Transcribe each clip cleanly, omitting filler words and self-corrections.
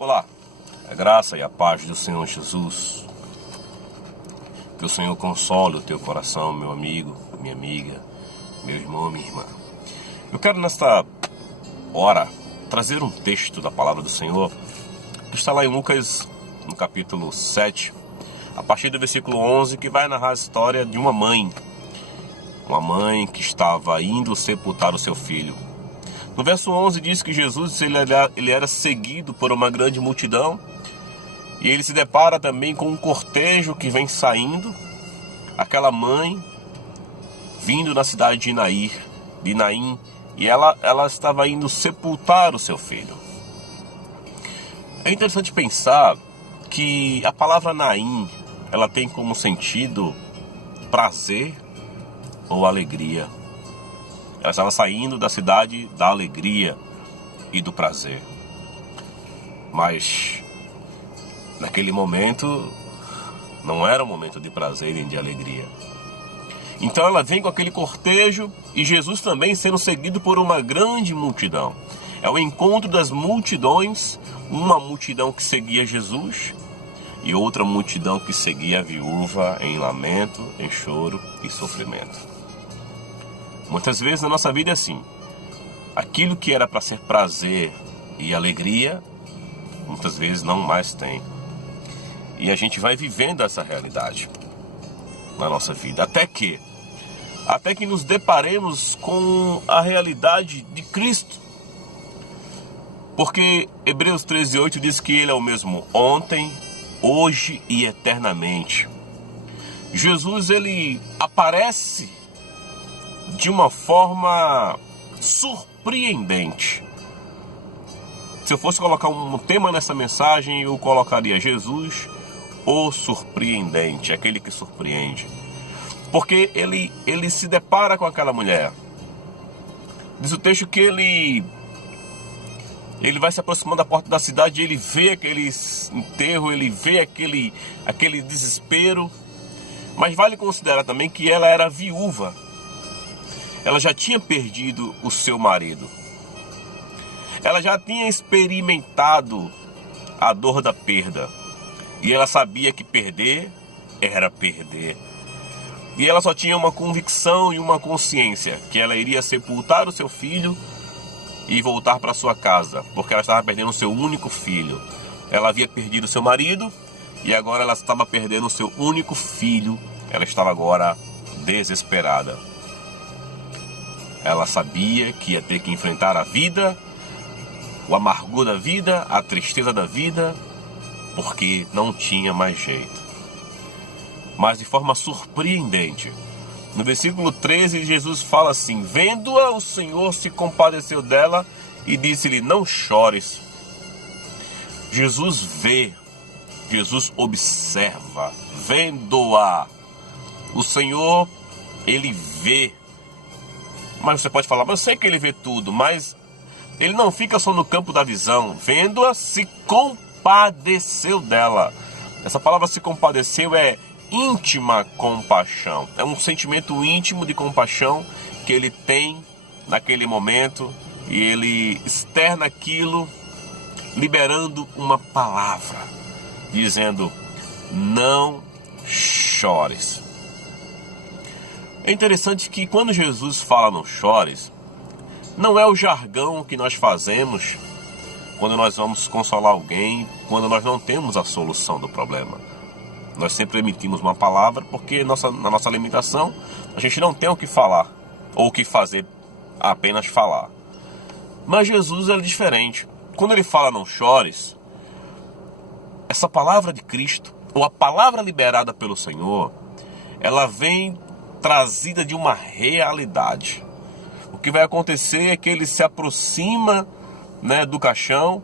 Olá, a graça e a paz do Senhor Jesus. Que o Senhor console o teu coração, meu amigo, minha amiga, meu irmão, minha irmã. Eu quero nesta hora trazer um texto da palavra do Senhor que está lá em Lucas, no capítulo 7, a partir do versículo 11, que vai narrar a história de uma mãe que estava indo sepultar o seu filho. No verso 11 diz que Jesus ele era seguido por uma grande multidão, e ele se depara também com um cortejo que vem saindo, aquela mãe vindo na cidade de Naim, e ela estava indo sepultar o seu filho. É interessante pensar que a palavra Naim, ela tem como sentido prazer ou alegria. Ela estava saindo da cidade da alegria e do prazer. Mas naquele momento não era um momento de prazer nem de alegria. Então ela vem com aquele cortejo e Jesus também sendo seguido por uma grande multidão. É o encontro das multidões, uma multidão que seguia Jesus e outra multidão que seguia a viúva em lamento, em choro e sofrimento. Muitas vezes na nossa vida é assim. Aquilo que era para ser prazer e alegria, muitas vezes não mais tem. E a gente vai vivendo essa realidade na nossa vida. Até que nos deparemos com a realidade de Cristo. Porque Hebreus 13:8 diz que Ele é o mesmo ontem, hoje e eternamente. Jesus, Ele aparece de uma forma surpreendente. Se eu fosse colocar um tema nessa mensagem, eu colocaria Jesus, o surpreendente, aquele que surpreende. Porque ele se depara com aquela mulher. Diz o texto que ele vai se aproximando da porta da cidade, ele vê aquele enterro, ele vê aquele desespero. Mas vale considerar também que ela era viúva. Ela já tinha perdido o seu marido. Ela já tinha experimentado a dor da perda. E ela sabia que perder era perder. E ela só tinha uma convicção e uma consciência, que ela iria sepultar o seu filho e voltar para sua casa, porque ela estava perdendo o seu único filho. Ela havia perdido o seu marido e agora ela estava perdendo o seu único filho. Ela estava agora desesperada. Ela sabia que ia ter que enfrentar a vida, o amargor da vida, a tristeza da vida, porque não tinha mais jeito. Mas de forma surpreendente, no versículo 13, Jesus fala assim: vendo-a, o Senhor se compadeceu dela e disse-lhe: não chores. Jesus vê, Jesus observa, vendo-a. O Senhor, Ele vê. Mas você pode falar, mas eu sei que Ele vê tudo, mas Ele não fica só no campo da visão. Vendo-a, se compadeceu dela. Essa palavra se compadeceu é íntima compaixão. É um sentimento íntimo de compaixão que Ele tem naquele momento e Ele externa aquilo liberando uma palavra, dizendo: não chores. É interessante que quando Jesus fala não chores, não é o jargão que nós fazemos quando nós vamos consolar alguém, quando nós não temos a solução do problema. Nós sempre emitimos uma palavra porque na nossa limitação a gente não tem o que falar ou o que fazer, apenas falar. Mas Jesus é diferente. Quando Ele fala não chores, essa palavra de Cristo, ou a palavra liberada pelo Senhor, ela vem trazida de uma realidade. O que vai acontecer é que Ele se aproxima, do caixão,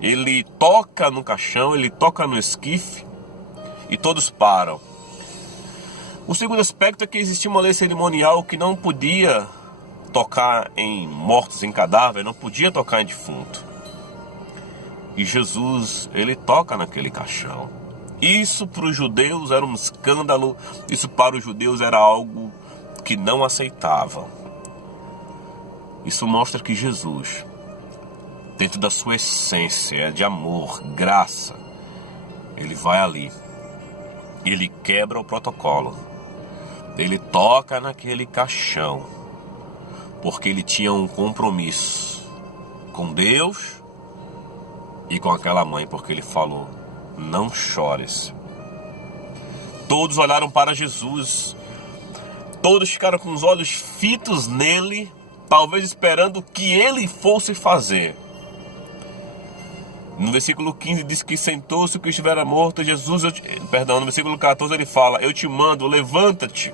Ele toca no caixão, Ele toca no esquife e todos param. O segundo aspecto é que existia uma lei cerimonial que não podia tocar em mortos, em cadáver, não podia tocar em defunto. E Jesus, Ele toca naquele caixão. Isso para os judeus era um escândalo, isso para os judeus era algo que não aceitavam. Isso mostra que Jesus, dentro da sua essência de amor, graça, ele vai ali, ele quebra o protocolo, ele toca naquele caixão, porque ele tinha um compromisso com Deus e com aquela mãe, porque ele falou: não chores. Todos olharam para Jesus, todos ficaram com os olhos fitos nele, talvez esperando o que ele fosse fazer. No versículo 15 diz que sentou-se o que estivera morto. Jesus, no versículo 14 ele fala: eu te mando, levanta-te.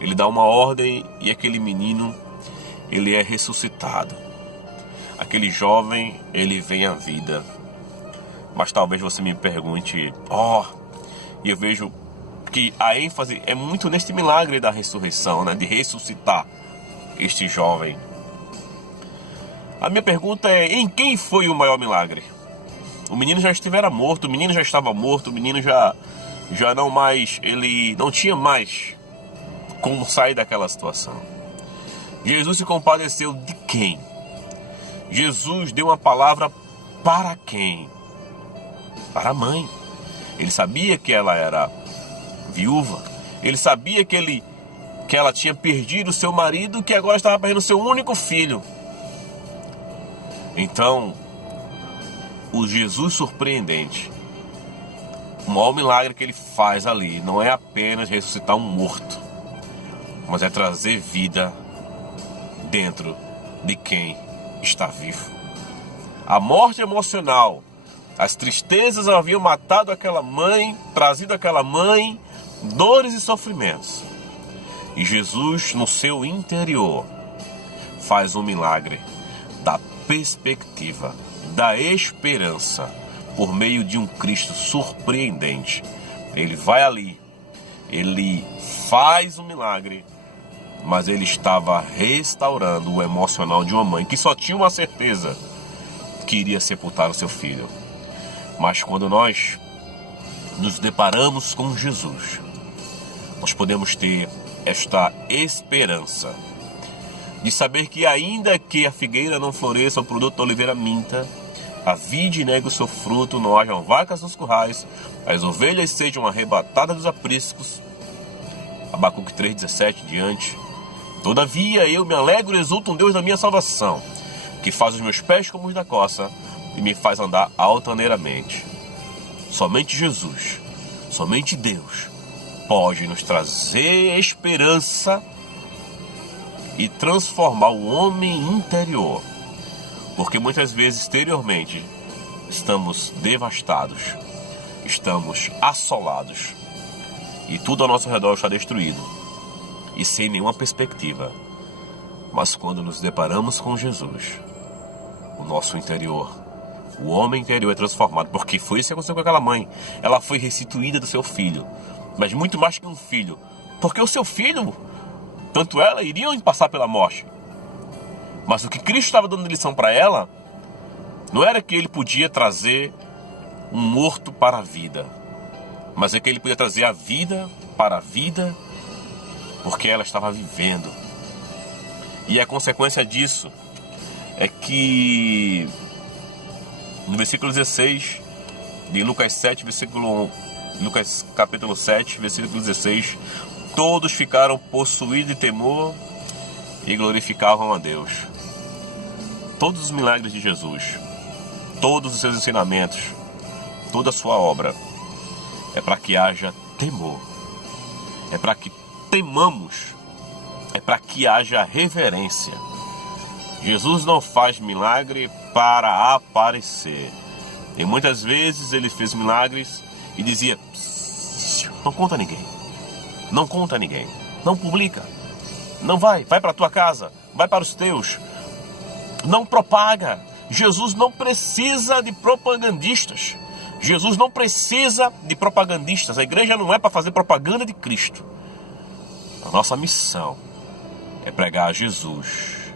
Ele dá uma ordem e aquele menino, ele é ressuscitado. Aquele jovem, ele vem à vida. Mas talvez você me pergunte: e eu vejo que a ênfase é muito neste milagre da ressurreição, né? De ressuscitar este jovem. A minha pergunta é: em quem foi o maior milagre? O menino já estivera morto, o menino já estava morto, o menino já não mais, ele não tinha mais como sair daquela situação. Jesus se compadeceu de quem? Jesus deu uma palavra para quem? Para a mãe. Ele sabia que ela era viúva, ele sabia que ela tinha perdido o seu marido, que agora estava perdendo o seu único filho. Então, o Jesus surpreendente, o maior milagre que ele faz ali, não é apenas ressuscitar um morto, mas é trazer vida dentro de quem está vivo. A morte emocional, as tristezas haviam matado aquela mãe, trazido aquela mãe dores e sofrimentos. E Jesus, no seu interior, faz um milagre da perspectiva, da esperança, por meio de um Cristo surpreendente. Ele vai ali, ele faz um milagre, mas ele estava restaurando o emocional de uma mãe que só tinha uma certeza: que iria sepultar o seu filho. Mas quando nós nos deparamos com Jesus, nós podemos ter esta esperança de saber que, ainda que a figueira não floresça, o produto da oliveira minta, a vide negue o seu fruto, não hajam vacas nos currais, as ovelhas sejam arrebatadas dos apriscos, Abacuque 3,17 diante. Todavia eu me alegro e exulto um Deus da minha salvação, que faz os meus pés como os da coça e me faz andar altaneiramente. Somente Jesus, somente Deus, pode nos trazer esperança e transformar o homem interior, porque muitas vezes exteriormente estamos devastados, estamos assolados e tudo ao nosso redor está destruído e sem nenhuma perspectiva. Mas quando nos deparamos com Jesus, o nosso interior, o homem interior é transformado, porque foi isso que aconteceu com aquela mãe. Ela foi restituída do seu filho, mas muito mais que um filho, porque o seu filho, tanto ela, iriam passar pela morte. Mas o que Cristo estava dando de lição para ela não era que ele podia trazer um morto para a vida, mas é que ele podia trazer a vida para a vida, porque ela estava vivendo. E a consequência disso é que no versículo 16 de Lucas capítulo 7, versículo 16, todos ficaram possuídos de temor e glorificavam a Deus. Todos os milagres de Jesus, todos os seus ensinamentos, toda a sua obra, é para que haja temor, é para que temamos, é para que haja reverência. Jesus não faz milagre para aparecer. E muitas vezes ele fez milagres e dizia: não conta a ninguém, não conta a ninguém, não publica, não vai para a tua casa, vai para os teus, não propaga. Jesus não precisa de propagandistas. Jesus não precisa de propagandistas. A igreja não é para fazer propaganda de Cristo. A nossa missão é pregar a Jesus,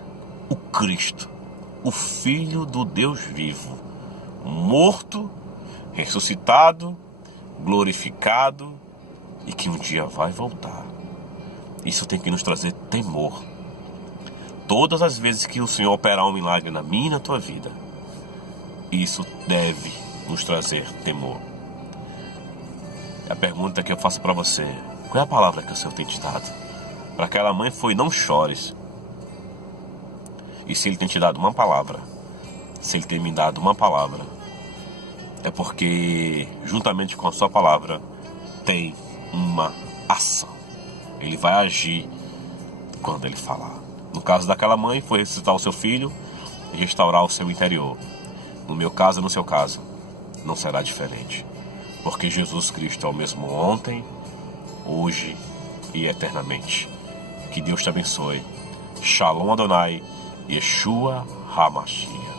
o Cristo, o Filho do Deus vivo, morto, ressuscitado, glorificado e que um dia vai voltar. Isso tem que nos trazer temor. Todas as vezes que o Senhor operar um milagre na minha e na tua vida, isso deve nos trazer temor. A pergunta que eu faço para você: qual é a palavra que o Senhor tem te dado? Para aquela mãe foi: não chores. E se Ele tem te dado uma palavra, se Ele tem me dado uma palavra, é porque juntamente com a sua palavra tem uma ação. Ele vai agir quando Ele falar. No caso daquela mãe, foi ressuscitar o seu filho e restaurar o seu interior. No meu caso e no seu caso, não será diferente. Porque Jesus Cristo é o mesmo ontem, hoje e eternamente. Que Deus te abençoe. Shalom Adonai, Yeshua HaMashiach.